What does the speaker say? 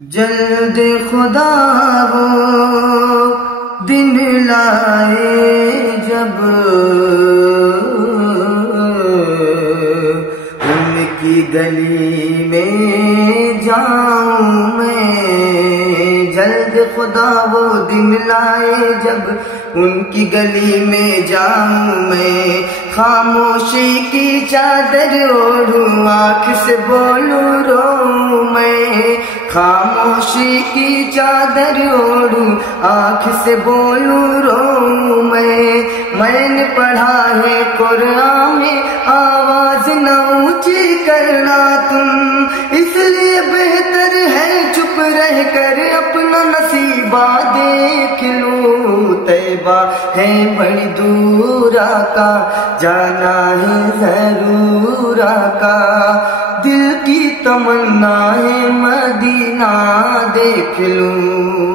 جلد خدا وہ دن لائے جب ان کی گلی میں جاؤں میں، جلد خدا وہ دن لائے جب ان کی گلی میں جاؤں میں، خاموشی کی چادر اوڑھوں آنکھ سے بولوں روؤں میں، خاموشی کی چادر اوڑھوں آنکھ سے بولوں روؤں میں نے پڑھا ہے قرآن میں آواز نہ اونچی کرنا تم، اس لیے بہتر ہے چپ رہ کر اپنا نصیبہ دیکھ لوں، طیبہ ہے بڑی دور آقا جانا ہے ضرور آقا، دل کی تمنا ہے مدینہ دیکھ لوں۔